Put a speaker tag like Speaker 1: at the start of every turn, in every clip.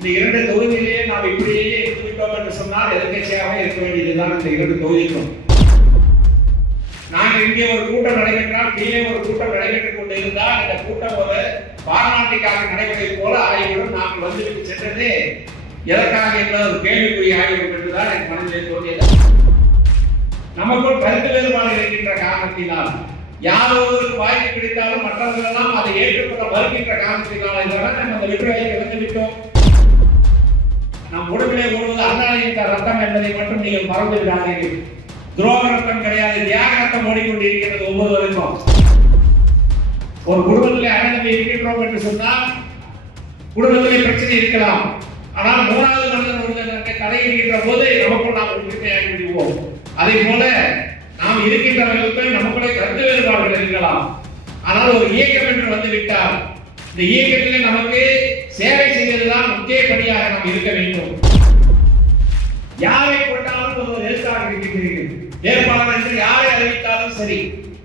Speaker 1: இந்த இரண்டு தொகுதியிலேயே நாம் இப்படியே இருந்து விட்டோம் என்று சொன்னால் எதிர்கட்சியாக இருக்க வேண்டியதுதான் இந்த இரண்டு தொகுதிக்கும். நாங்கள் இங்கே ஒரு கூட்டம் நடைபெற்றால் கீழே ஒரு கூட்டம் நடைபெற்றுக் கொண்டிருந்தால் இந்த கூட்டம் ஒரு பாராட்டிக்காக நடைபெறுவது போல ஆகிவிடும். நாங்கள் வந்துவிட்டு சென்றதே எதற்காக என்ற ஒரு கேள்விக்குரிய ஆகிவிடும் என்றுதான் என் மனதிலே தோன்றியது. நமக்குள் கருத்து வேறுபாடு இருக்கின்ற காரணத்தினால் யார் ஒருவருக்கு வாய்ப்பு கிடைத்தாலும் மற்றவர்களெல்லாம் அதை ஏற்றுக்கொள்ள மறுக்கின்ற காரணத்தினால் இதனால் நம்ம அந்த வெற்றியை இழந்து விட்டோம் என்பதை மட்டும் நீங்கள் மறந்து விடாதீர்கள் துரோக ரத்தம் கிடையாது தியாக ரத்தம் ஓடிக்கொண்டிருக்கிறது ஒவ்வொருவருக்கும் ஒரு குடும்பத்தில் அண்ணன் இருக்கின்றோம் என்று சொன்னால் குடும்பத்திலே பிரச்சனை இருக்கலாம். ஆனால் மூணாவது மனிதன் ஒருவருக்கு தலையிடுகின்ற போது நமக்குள் நாம் உறுதியாகி விடுவோம் அதே போல நாம் இருக்கின்றவர்களுக்கு நமக்குள்ளே கருத்து வேறுபாடுகள் இருக்கலாம். ஆனால் ஒரு இயக்கம் என்று வந்து விட்டால் இந்த இயக்கத்திலே நமக்கு சேவை செய்வதுதான் முக்கிய பணியாக நாம் இருக்க வேண்டும். யாரை கொண்டாலும் ஒருவர் எதிர்த்தாக இருக்கின்றீர்கள். வேட்பாளர் என்று யாரை அறிவித்தாலும் சரி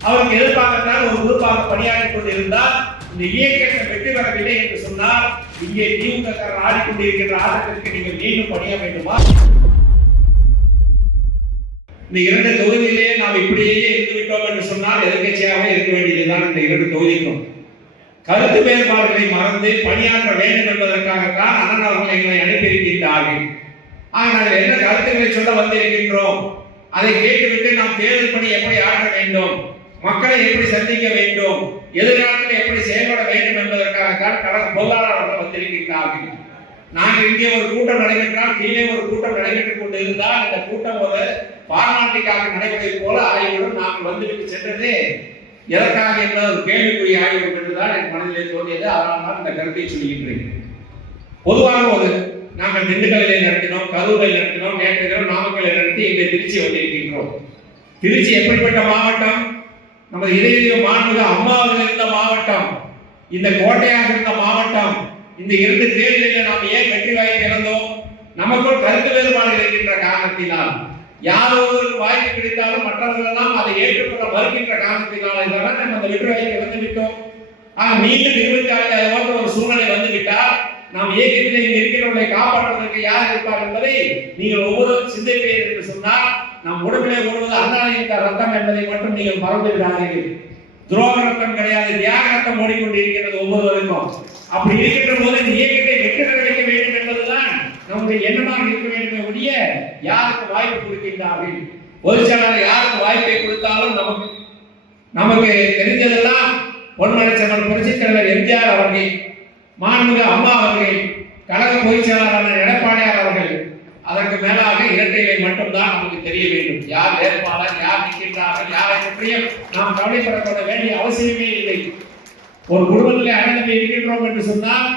Speaker 1: அவருக்கு எதிர்பார்க்கத்தான் ஒரு குரூப்பாக பணியாற்றிக் கொண்டிருந்தால் இந்த இயக்கத்தை வெற்றி பெறவில்லை என்று சொன்னால் இங்கே திமுக ஆடிக்கொண்டிருக்கின்ற ஆட்டத்திற்கு நீங்கள் மீண்டும் பணிய வேண்டுமா? இந்த இரண்டு தொகுதியிலேயே நாம் இப்படியே இருந்து விட்டோம் என்று சொன்னால் எதிர்கட்சியாக இருக்க வேண்டியதுதான் இந்த இரண்டு தொகுதிக்கும். கருத்து வேறுபாடுகளை மறந்து பணியாற்ற வேண்டும் என்பதற்காகத்தான் அண்ணன் அவர்கள் எங்களை அனுப்பியிருக்கின்றார்கள். ஆனால் என்ன கருத்துக்களை சொல்ல வந்திருக்கின்றோம்? அதை கேட்டுவிட்டு நாம் தேர்தல் பணி எப்படி ஆற்ற வேண்டும்? மக்களை எப்படி சந்திக்க வேண்டும்? எதிர்காலத்தில் எப்படி செயல்பட வேண்டும் என்பதற்காகத்தான் கழக பொருளாளர்கள் வந்திருக்கின்றார்கள். நாங்கள் இங்கே ஒரு கூட்டம் நடைபெற்றால் கீழே ஒரு கூட்டம் நடைபெற்றுக் கொண்டிருந்தால் இந்த கூட்டம் ஒரு பார்மாட்டிக்காக நடைபெறுவது போல ஆகிவிடும் நாங்கள் வந்துவிட்டு சென்றதே. எதற்காக என்ற ஒரு கேள்விக்குரிய ஆய்வு என்றுதான் என் மனதிலே தோன்றியது. அதனால் தான் இந்த கருத்தை சொல்கின்றேன் பொதுவாக ஒரு நாங்கள் திண்டுக்கல்லை நடத்தினோம் கரூரில் நடத்தினோம் நேற்று நாமக்கல்லை நடத்தி இங்கே திருச்சி வந்திருக்கின்றோம். திருச்சி எப்படிப்பட்ட மாவட்டம்? நமது இதய மாண்புக அம்மாவில் இருந்த மாவட்டம் இந்த கோட்டையாக இருந்த மாவட்டம் இந்த இரண்டு தேர்தலில் நாம் ஏன் வெற்றி வாய்ப்பு இழந்தோம்? நமக்குள் கருத்து வேறுபாடு இருக்கின்ற காரணத்தினால் யார் ஒரு வாய்ப்பு கிடைத்தாலும் மற்றவர்கள் எல்லாம் அதை ஏற்றுக்கொள்ள மறுக்கின்ற காரணத்தினால் இதனால் நம்ம அந்த வெற்றி வாய்ப்பை இழந்து விட்டோம். ஆக மீண்டும் இருபத்தி ஆறு ஒரு சூழ்நிலை வந்து விட்டால் நாம் இயக்கத்திலே இங்க உங்களை காப்பாற்றுவதற்கு யார் இருப்பார் என்பதை நீங்கள் ஒவ்வொருவரும் சிந்திப்பீர்கள் என்று சொன்னால் நம் உடம்பிலே ஓடுவது அண்ணாவின் ரத்தம் என்பதை மட்டும் நீங்கள் மறந்து விடாதீர்கள். துரோக ரத்தம் கிடையாது தியாக ரத்தம் ஓடிக்கொண்டிருக்கிறது ஒவ்வொருவருக்கும். அப்படி இருக்கின்ற போது இந்த இயக்கத்தை வெற்றி பெற வேண்டும் என்பதுதான் நம்முடைய எண்ணமாக இருக்க வேண்டுமே ஒழிய யாருக்கு வாய்ப்பு கொடுக்கின்றார்கள்? ஒரு செயலாளர் யாருக்கு வாய்ப்பை கொடுத்தாலும் நமக்கு நமக்கு தெரிஞ்சதெல்லாம் பொன்மனச்செல்வன் புரட்சித் தலைவர் எம்ஜிஆர் அவர்கள் மாண்புமிகு அம்மா அவர்கள் கழக பொதுச் செயலாளர் எடப்பாடியார் அவர்கள் அதற்கு மேலாக இரட்டைகளை மட்டும்தான் நமக்கு தெரிய வேண்டும். யார் வேட்பாளர் யார் நிற்கின்றார்கள் யாரை பற்றியும் நாம் கவலைப்படப்பட வேண்டிய அவசியமே இல்லை. ஒரு குடும்பத்தில் அண்ணன் இருக்கின்றோம் என்று சொன்னால்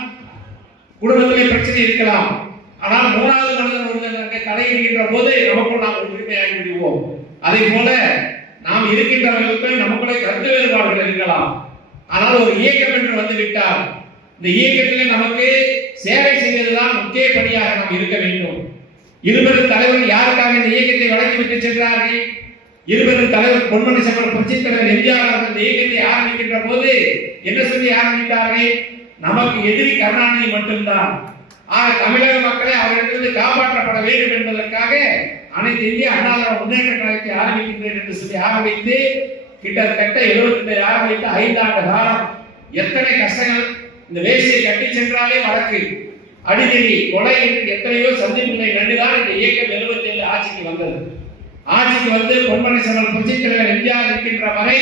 Speaker 1: குடும்பத்திலே பிரச்சனை இருக்கலாம். ஆனால் மூணாவது மனிதன் ஒருவருக்கு தலையிடுகின்ற போது நமக்குள் நாம் உரிமையாகி விடுவோம். அதே போல நாம் இருக்கின்றவர்களுக்கு நமக்குள்ளே கருத்து வேறுபாடுகள் இருக்கலாம். ஆனால் ஒரு இயக்கம் என்று வந்து விட்டால் இந்த இயக்கத்திலே நமக்கு சேவை செய்வதுதான் முக்கிய பணியாக நாம் இருக்க வேண்டும். இருபெரும் தலைவர்கள் யாருக்காக இந்த இயக்கத்தை வழங்கிவிட்டு சென்றார்கள்? இருபெரும் தலைவர் பொன்மணி செல்வன் புரட்சித் தலைவர் எம்ஜிஆர் அவர்கள் இந்த இயக்கத்தை ஆரம்பிக்கின்ற போது என்ன சொல்லி ஆரம்பித்தார்கள்? நமக்கு எதிரி கருணாநிதி மட்டும்தான். ஆக தமிழக மக்களை அவரிடத்திலிருந்து காப்பாற்றப்பட வேண்டும் என்பதற்காக அனைத்து இந்திய அண்ணா முன்னேற்ற கழகத்தை ஆரம்பிக்கின்றேன் என்று சொல்லி ஆரம்பித்து கிட்டத்தட்ட எழுபத்தி ஆரம்பித்து ஐந்தாண்டு காலம் எத்தனை கஷ்டங்கள் இந்த வேசியை கட்டி சென்றாலே வழக்கு அடிதடி கொலை என்று எத்தனையோ சந்திப்புகளை கண்டுதான் இந்த இயக்கம் எழுபத்தி ஏழு ஆட்சிக்கு வந்தது. ஆட்சிக்கு வந்து பொன்மனை சமன் புரட்சித் தலைவர் எம்ஜிஆர் இருக்கின்ற வரை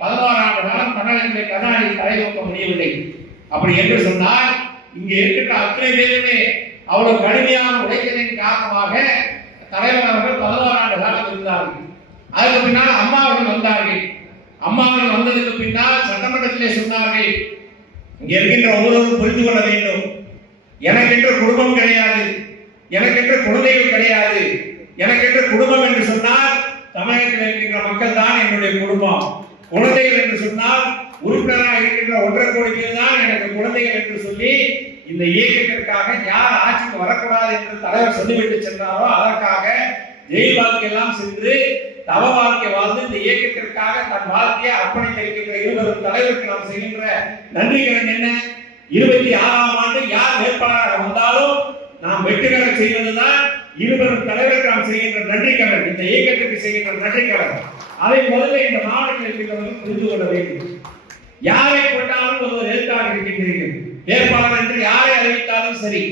Speaker 1: பதினோரு ஆண்டு காலம் தமிழகத்திலே கருணாநிதி தலைநோக்க முடியவில்லை. அப்படி என்று சொன்னால் இங்கே இருக்கின்ற அத்தனை பேருமே அவ்வளவு கடுமையான உழைத்ததின் காரணமாக தலைவர் அவர்கள் பதினோரு ஆண்டு காலம் இருந்தார்கள். அதுக்கு பின்னால் அம்மா அவர்கள் வந்தார்கள். அம்மா அவர்கள் வந்ததுக்கு பின்னால் சட்டமன்றத்திலே சொன்னார்கள் இங்க இருக்கின்ற ஒவ்வொருவரும் புரிந்து கொள்ள வேண்டும். எனக்கென்ற குடும்பம் கிடையாது. எனக்கென்ற குழந்தைகள் கிடையாது. எனக்கென்ற குடும்பம் என்று சொன்னால் தமிழகத்தில் இருக்கின்ற மக்கள் தான் என்னுடைய குடும்பம். குழந்தைகள் என்று சொன்னால் உறுப்பினராக இருக்கின்ற ஒன்றரை கோடி பேர் தான் எனக்கு குழந்தைகள் என்று சொல்லி இந்த இயக்கத்திற்காக யார் ஆட்சிக்கு வரக்கூடாது என்று தலைவர் சொல்லிவிட்டு சென்றாரோ அதற்காக ஜெயில் வாழ்க்கையெல்லாம் சென்று தவ வாழ்க்கை வாழ்ந்து இந்த இயக்கத்திற்காக தன் வாழ்க்கையை அர்ப்பணித்து இருக்கின்ற இருவரும் தலைவருக்கு நாம் செய்கின்ற நன்றிகரன் என்ன? இருபத்தி ஆறாம் ஆண்டு யார் வேட்பாளராக வந்தாலும் நாம் வெற்றிகர செய்வதுதான் இருவரும் தலைவருக்கு நாம் செய்கின்ற நன்றிக்கடன். இந்த இயக்கத்திற்கு செய்கின்ற நன்றிக்கடன். அதை முதல்ல இந்த மாவட்டத்தில் இருக்கிறவர்கள் புரிந்து கொள்ள வேண்டும். யாரை கொண்டாலும் ஒருவர் எதிர்த்தாக இருக்கின்றீர்கள். வேட்பாளர் என்று யாரை அறிவித்தாலும் சரி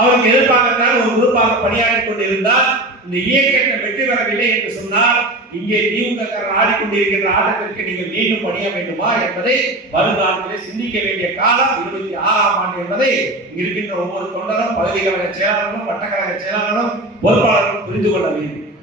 Speaker 1: அவருக்கு எதிர்ப்பாகத்தான் ஒரு குரூப்பாக பணியாற்றிக் கொண்டிருந்தால் இந்த இயக்கத்தை வெற்றி பெறவில்லை என்று சொன்னால் இங்கே திமுக ஆடிக்கொண்டிருக்கிற ஆட்டத்திற்கு நீங்கள் மீண்டும் பணிய வேண்டுமா என்பதை வருங்காலத்திலே சிந்திக்க வேண்டிய காலம் இருபத்தி ஆறாம் ஆண்டு என்பதை இருக்கின்ற ஒவ்வொரு தொண்டரும் பகுதி கழக செயலாளரும் வட்டக்கழக செயலாளரும் பொறுப்பாளரும் புரிந்து கொள்ள வேண்டும்.